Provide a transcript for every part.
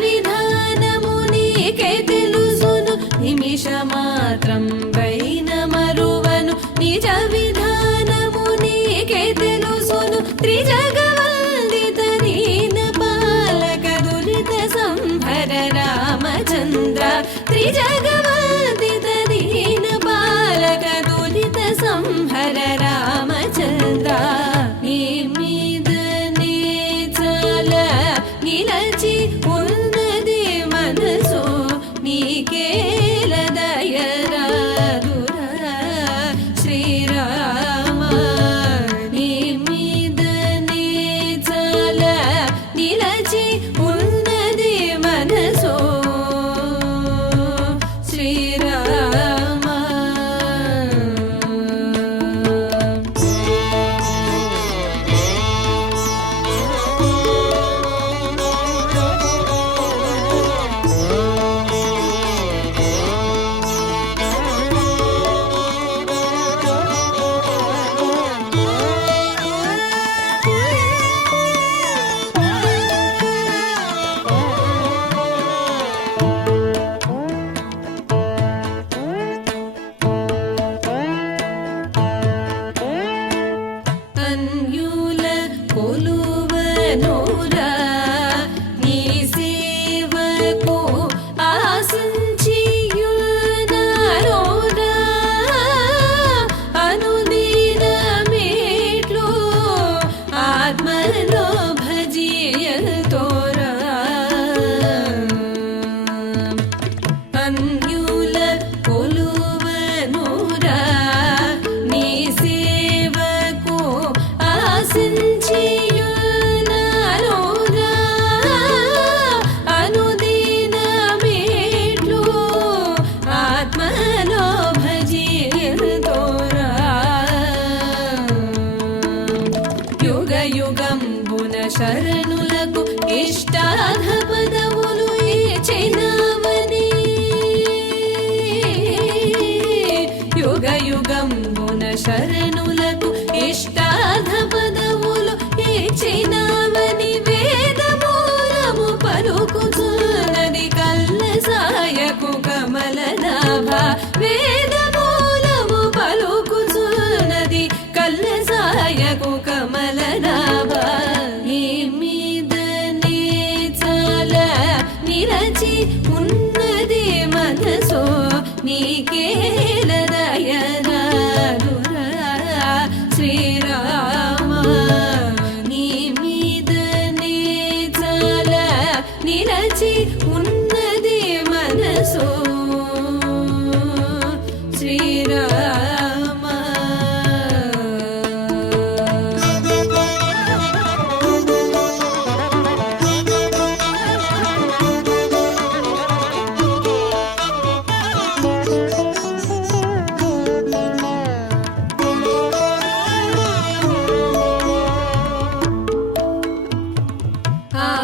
విధానము నీకే తెలుసును. నిమిషమాత్రం శరణులకు ఇష్టాధ పదవు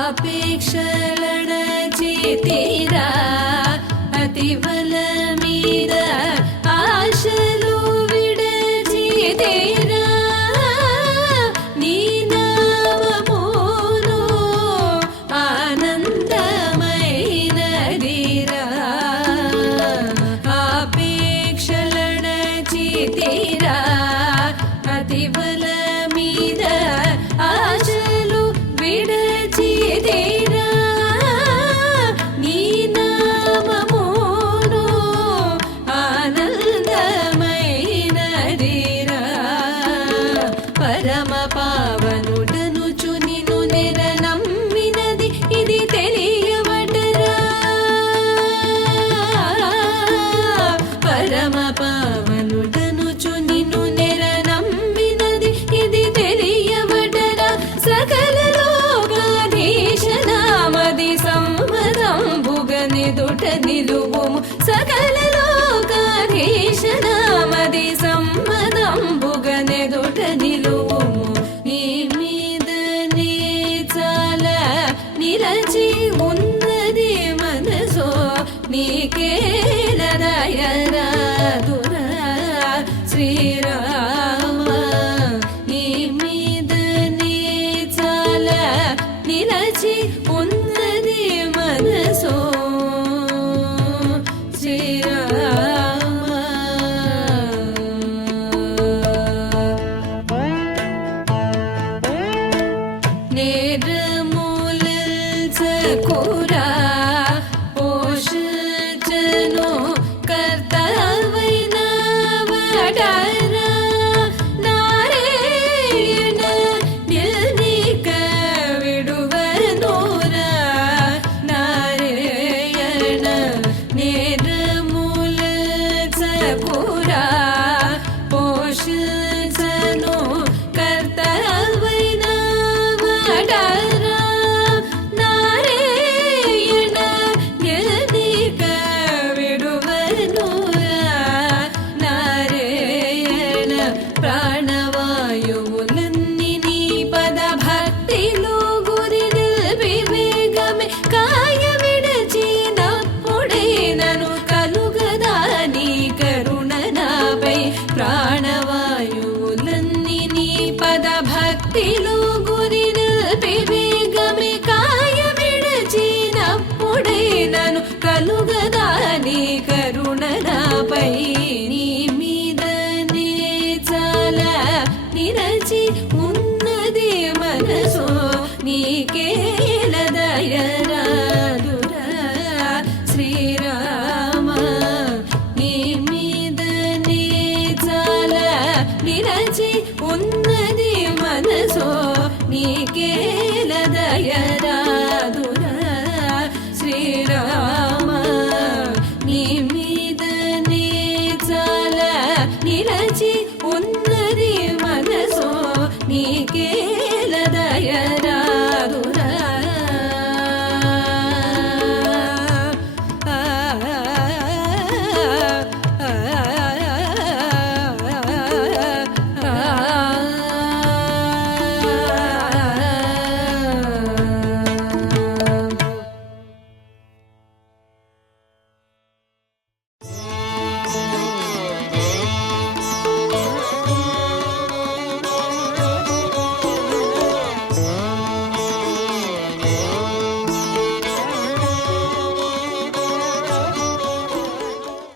apeksha నిలచి ఉన్నది మనసో నీకేలదయరాదురా శ్రీరామ గుణనాపై నీ మీదనే చాలా నిరచి ఉన్నది మనసు నీకేల దయరాదురా శ్రీరామ. నీ మీదనే చాలా నిరచి ఉన్నది మనసు నీకేల దయరాదురా శ్రీరామ. Yeah.